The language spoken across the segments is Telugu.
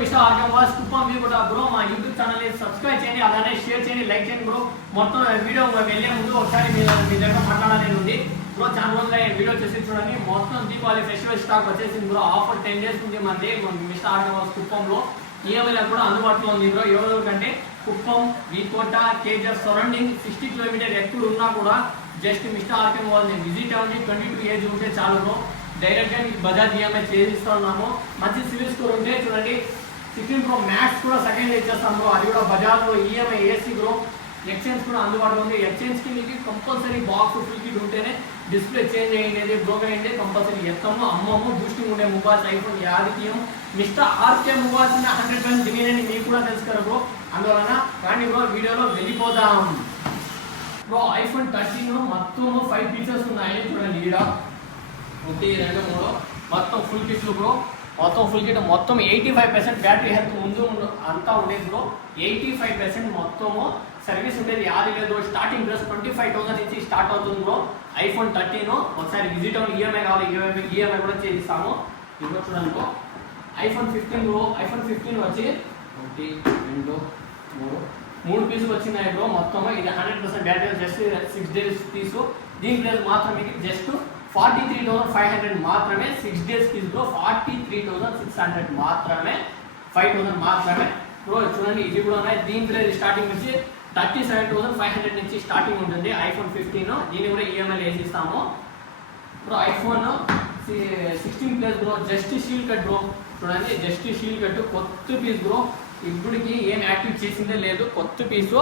మిస్టర్ ఆర్కే వాస్ కుప్పం మీరు కూడా బ్రో మా యూట్యూబ్ ఛానల్ ని సబ్స్క్రైబ్ చేయండి, అలానే షేర్ చేయండి, లైక్ చేయండి బ్రో. మొత్తం వీడియో వెళ్ళే ముందు ఒకసారి మీ దగ్గర మాట్లాడాలని ఉంది బ్రో. చాలా రోజులు వీడియో చేసి చూడండి. మొత్తం దీపావళి ఫెస్టివల్ స్టాక్ వచ్చేసింది బ్రో. ఆఫర్ 10 days ఉంది మనది మిస్టర్ ఆర్కే వాస్ కుప్పంలో. ఈఎంఐలో కూడా అందుబాటులో ఉంది బ్రో. ఎవరికంటే Kuppam, V Kota, KGF surrounding 60 kilometre ఎక్కడ ఉన్నా కూడా జస్ట్ మిస్టర్ ఆర్కే వాల్ని విజిట్ అవ్వండి. 22 ఏజ్ ఉంటే చాలు బ్రో. డైరెక్ట్గా మీకు బజాజ్ ఈఎంఐ చేయిస్తూ ఉన్నాము. మంచి సివిల్ స్కోర్ ఉంటే చూడండి 16 Pro Max కూడా సెకండ్ ఇచ్చేస్తాం బ్రో. అది కూడా బజాజ్లో ఈఎంఐ ఏసీ బ్రో. ఎక్స్చేంజ్ కూడా అందుబాటులో ఉంది. ఎక్స్చేంజ్కి మీకు కంపల్సరీ బాక్స్ ఫుల్ కిట్ ఉంటేనే డిస్ప్లే చేంజ్ అయ్యేది బ్రోగా అయింది. కంపల్సరీ ఎత్తము అమ్మము బూస్టింగ్ ఉండే మొబైల్స్ ఐఫోన్ యాది తీయము. మిస్టర్ ఆర్కే మొబైల్స్ 100% దిగేనని మీకు కూడా తెలుసు కదా బ్రో. అందువలన కానీ బ్రో వీడియోలో వెళ్ళిపోదాం బ్రో. ఐఫోన్ 13 మొత్తం 5 ఫీచర్స్ ఉన్నాయి చూడండి. ఈడ 1 2 3 మొత్తం ఫుల్ కిట్లు బ్రో. మొత్తం ఫుల్ కిట్ మొత్తం 85% బ్యాటరీ హెల్త్ ముందు అంతా ఉండేది బ్రో. 85% మొత్తము సర్వీస్ ఉండేది యాది లేదు. స్టార్టింగ్ ప్రైస్ 25,000 నుంచి స్టార్ట్ అవుతుంది బ్రో. ఐఫోన్ 13 ఒకసారి విజిట్ అవ్వండి. ఈఎంఐ కావాలి, ఈఎంఐ కూడా చేయిస్తాము. ఇప్పుడు చూడండి బ్రో. IPhone 15 bro. ఐఫోన్ 15 వచ్చి 1 2 3 పీసులు వచ్చినాయి బ్రో. మొత్తం ఇది 100% బ్యాటరీ జస్ట్ 6 days పీసు. దీని ప్రైస్ మాత్రం మీకు జస్ట్ 43,500 మాత్రమే. 6 days పీస్ బ్రో. 43,600 మాత్రమే. 5,000 మాత్రమే బ్రో. చూడండి ఇది కూడా ఉన్నాయి. దీని ప్రైస్ స్టార్టింగ్ నుంచి 37,500 నుంచి స్టార్టింగ్ ఉంటుంది. ఐఫోన్ 15 దీన్ని కూడా ఈఎంఐ వేసిస్తాము bro. IPhone 16 plus bro. Just seal cut bro. చూడండి జస్ట్ షీల్ కట్ కొత్త పీస్ బ్రో. ఇప్పటికి ఏం యాక్టివ్ చేసిందే లేదు, కొత్త పీసు.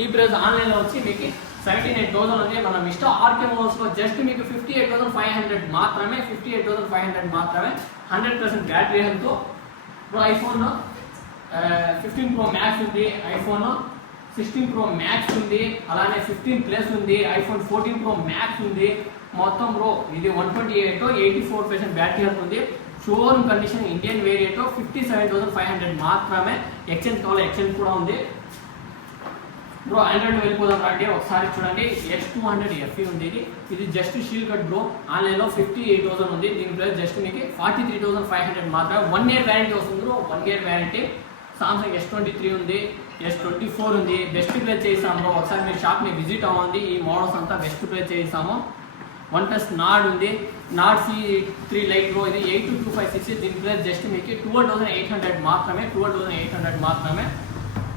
ఈ ప్రైస్ ఆన్లైన్లో వచ్చి మీకు 78,000 ఉంది. మన మిస్టర్ ఆర్కే మొబైల్స్లో జస్ట్ మీకు 58,500 మాత్రమే. 58,500 మాత్రమే. 100% battery health bro. IPhone 15 Pro Max ఉంది. ఐఫోన్ 16 Pro Max ఉంది. అలానే 15 Plus ఉంది. ఐఫోన్ 14 Pro Max ఉంది. మొత్తం బ్రో ఇది 128 84% బ్యాటరీ హెల్త్ ఉంది. షోరూమ్ కండిషన్ ఇండియన్ వేరియంట్ 57,500 మాత్రమే. ఎక్స్చేంజ్ కావాలి, ఎక్స్చేంజ్ కూడా ఉంది బ్రో. ఆండ్రాయిడ్ వెళ్ళిపోదాం రండి. ఒకసారి చూడండి X200 FE ఉంది. ఇది జస్ట్ షీల్ కట్ బ్రో. ఆన్లైన్లో 58,000 ఉంది. దీని ప్రైస్ జస్ట్ మీకు 43,500 మాత్రమే. 1 year వ్యారంటీ వస్తుంది bro. 1 year warranty. Samsung S23 ఉంది, S24 ఉంది. బెస్ట్ ప్లేస్ చేసాము బ్రో. ఒకసారి మీరు షాప్ని విజిట్ అవ్వండి. ఈ మోడల్స్ అంతా బెస్ట్ ప్లేస్ చేసాము. OnePlus నాడ్ ఉంది. నాడ్ C3 లైట్ బ్రో. ఇది 82256. దీని ప్రైస్ జస్ట్ మీకు 12,800 మాత్రమే. 12,800 మాత్రమే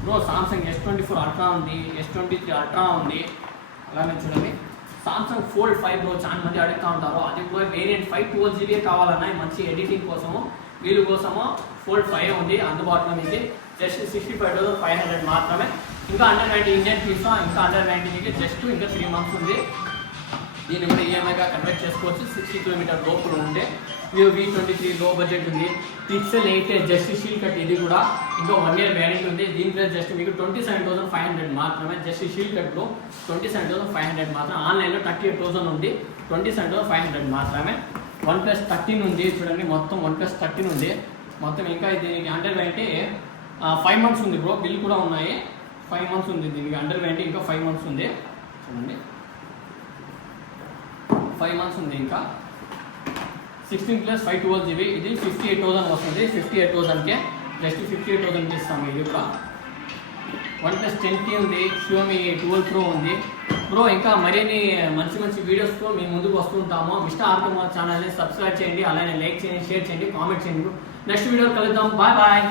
బ్రో. సామ్సంగ్ S24 అల్ట్రా ఉంది. S23 అల్ట్రా ఉంది. అలానే చూడండి సామ్సంగ్ Fold 5 బ్రో. చాలా మంది అడుగుతూ ఉంటారు. అది కూడా వేరియంట్ 5 12GB కావాలన్నా మంచి ఎడిటింగ్ కోసము వీళ్ళ కోసము Fold 5 ఉంది అందుబాటులో. మీకు జస్ట్ 65,500 మాత్రమే. ఇంకా అండర్ 90 ఇండియన్ ఫీస్. ఇంకా అండర్ 90 మీకు జస్ట్ ఇంకా 3 months ఉంది. దీన్ని కూడా ఈఎంఐగా కన్వర్ట్ చేసుకోవచ్చు. 60 కిలోమీటర్ లోపల ఉండే V23 లో బడ్జెట్ ఉంది. Pixel 8 just seal cut. ఇది కూడా ఇంకా 1 year వ్యారంటీ ఉంది. దీని ప్రైస్ జస్ట్ మీకు 27,500 మాత్రమే. జస్ట్ షీల్ కట్లో 27,500 మాత్రం. ఆన్లైన్లో 38,000 ఉంది. 27,500 మాత్రమే. OnePlus 13 ఉంది. చూడండి మొత్తం OnePlus 13 ఉంది. మొత్తం ఇంకా దీనికి అండర్ వ్యారంటీ 5 months ఉంది బ్రో. బిల్ కూడా ఉన్నాయి. 5 months ఉంది దీనికి అండర్ వ్యారంటీ. ఇంకా 5 months ఉంది. చూడండి 5 months ఉంది. ఇంకా 16 Plus 512GB. ఇది 58,000 వస్తుంది. 58,000కే జస్ట్ 58,000 ఇస్తాము. ఇది కూడా OnePlus 10T ఉంది. Xiaomi 12 Pro ఉంది బ్రో. ఇంకా మరిన్ని మంచి వీడియోస్తో మేము ముందుకు వస్తుంటాము. మిస్టర్ ఆర్కే ఛానల్ని సబ్స్క్రైబ్ చేయండి, అలానే లైక్ చేయండి, షేర్ చేయండి, కామెంట్ చేయండి. నెక్స్ట్ వీడియో కలుద్దాం. Bye bye.